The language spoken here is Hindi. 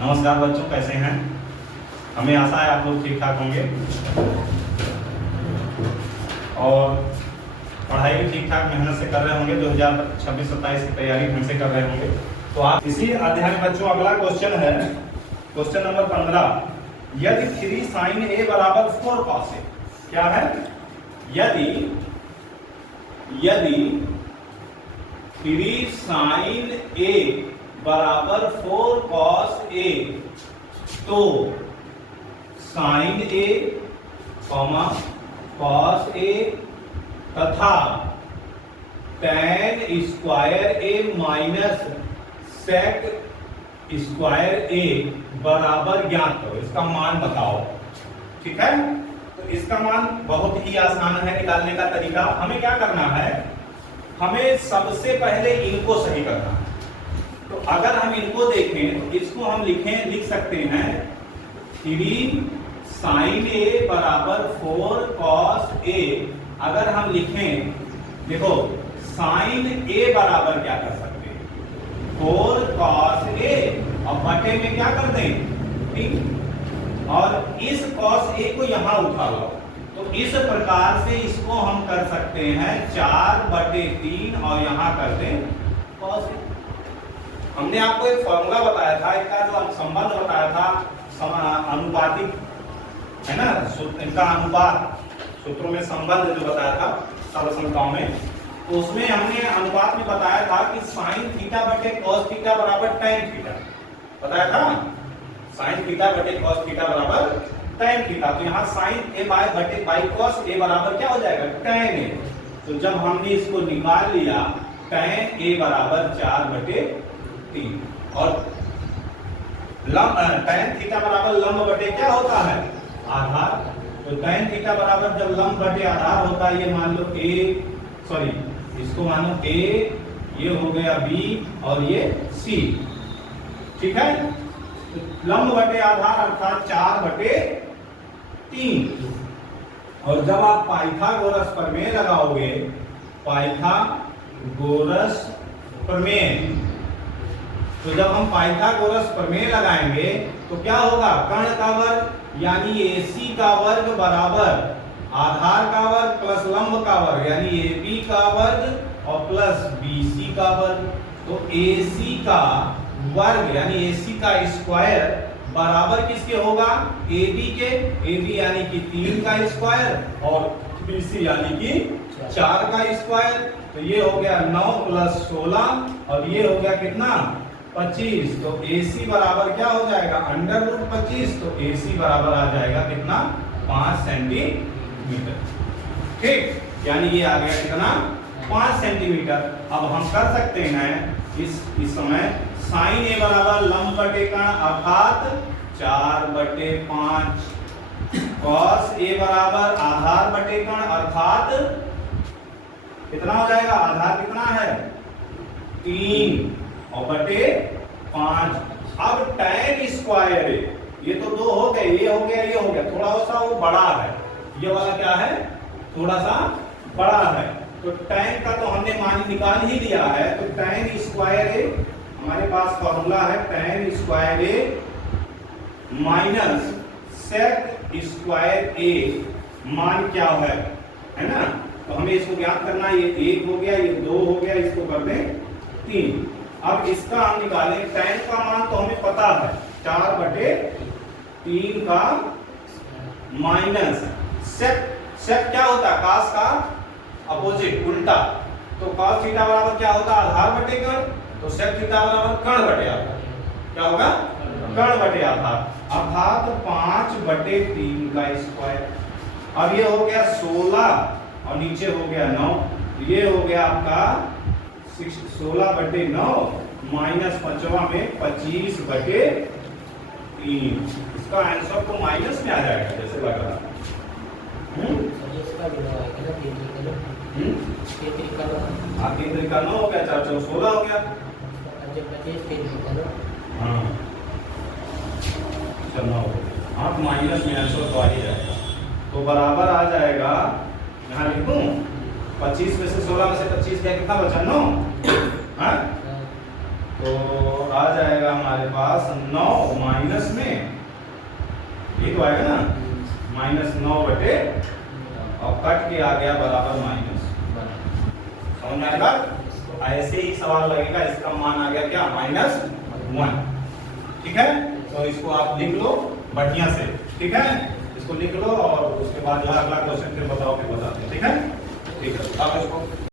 नमस्कार बच्चों, कैसे हैं? हमें आशा है आप लोग ठीक ठाक होंगे और पढ़ाई भी ठीक ठाक मेहनत से कर रहे होंगे। 2026-27 की तैयारी ढंग से कर रहे होंगे। तो आप इसी अध्याय में बच्चों अगला क्वेश्चन है, क्वेश्चन नंबर 15। यदि 3 sin a बराबर 4 cos a, क्या है? यदि 3 sin a बराबर 4 cos a, तो sin a, cos a तथा tan square a minus sec square a बराबर ज्ञात करो। इसका मान बताओ। ठीक है, तो इसका मान बहुत ही आसान है निकालने का तरीका। हमें क्या करना है, हमें सबसे पहले इनको सही करना है। तो अगर हम इनको देखें तो इसको हम लिख सकते हैं 3 sin a बराबर 4 cos a। अगर हम लिखें, देखो sin a बराबर क्या कर सकते हैं, 4 cos a, और बटे में क्या कर दें, ठीक, और इस cos a को यहां उठा लो। तो इस प्रकार से इसको हम कर सकते हैं 4/3 और यहां कर दें cos a। हमने आपको एक फॉर्मूला बताया था, इसका जो संबंध बताया था अनुपातिक, है ना, इनका अनुपात सूत्रों में संबंध जो बताया था सर्वसंख्याओं में, तो उसमें हमने अनुपात में बताया था कि sin थीटा बटे cos थीटा बराबर tan थीटा बताया था। sin थीटा बटे cos थीटा बराबर tan थीटा। तो यहाँ sin a बटे cos a बराबर क्या हो जाएगा, tan a। तो जब हमने इसको निकाल लिया, tan a बराबर 4/3 और tan थीटा बराबर लंब बटे क्या होता है, आधार। तो tan थीटा बराबर जब लंब बटे आधार होता है, ये मान लो इसको मानो a, ये हो गया b और ये c। ठीक है, तो लंब बटे आधार अर्थात 4/3। और जब आप पाइथागोरस प्रमेय लगाओगे, पाइथागोरस प्रमेय, तो जब हम पाइथागोरस प्रमेय लगाएंगे तो क्या होगा, कर्ण का वर्ग यानी AC का वर्ग बराबर आधार का वर्ग प्लस लंब का वर्ग यानी AB का वर्ग और प्लस BC का वर्ग। तो AC का वर्ग यानी AC का स्क्वायर बराबर किसके होगा, AB के। AB यानी कि 3 का स्क्वायर और BC यानी कि 4 का स्क्वायर। तो ये हो गया 9 + 16 और ये हो गया कितना, 25। तो AC बराबर क्या हो जाएगा, √25। तो AC बराबर आ जाएगा कितना, 5 सेंटीमीटर। ठीक, यानी ये आ गया कितना, 5 सेंटीमीटर। अब हम कर सकते हैं इस समय sin a बराबर लंब बटे कर्ण अर्थात 4/5, cos a बराबर आधार बटे कर्ण अर्थात कितना हो जाएगा, आधार कितना है 3 और बटे 5। अब tan स्क्वायर ये तो 2 हो गए, ये हो गया, ये हो गया, थोड़ा सा वो बड़ा है, ये वाला क्या है, थोड़ा सा बड़ा है। तो tan का तो हमने मान निकाल ही लिया है। तो tan स्क्वायर हमारे पास फॉर्मूला है tan square a minus sec square a मान क्या है ना। तो हमें इसको ज्ञात करना है, ये 1 हो गया, ये 2 हो गया, इसको कर दें 3। अब इसका हम निकालें, tan का मान तो हमें पता है 4/3 का माइनस sec क्या होता है, cos का अपोजिट उल्टा। तो cos थीटा बराबर क्या होता है, आधार बटे कर्ण। तो sec थीटा बराबर कर्ण बटे आधार। क्या होगा, कर्ण बटे आधार अर्थात 5/3 का स्क्वायर। अब ये हो गया 16 और नीचे हो गया 9। ये हो गया आपका 16/9 माइनस 5वां में 25/3। इसका आंसर तो माइनस में आ जाएगा जैसे लग रहा है। आप 3 का 9 हो गया, 4 4 16 हो गया। हाँ चलो, आप माइनस में आंसर तो आ ही जाएगा। तो बराबर आ जाएगा, यहाँ लिखूं 25 में से 16 में से 25 गया, कितना बचा 9। हाँ तो आ जाएगा हमारे पास 9 माइनस में, ये तो आएगा ना, -9 और कट के आ गया बराबर माइनस। समझ में आएगा? तो ऐसे ही सवाल लगेगा, इसका मान आ गया क्या, -1। ठीक है, तो इसको आप लिख लो बढ़िया से। ठीक है, इसको लिख लो और उसके बाद अगला क्वेश्चन फिर बताओ, फिर बताते हैं। ठीक है, ठीक है, अब इसको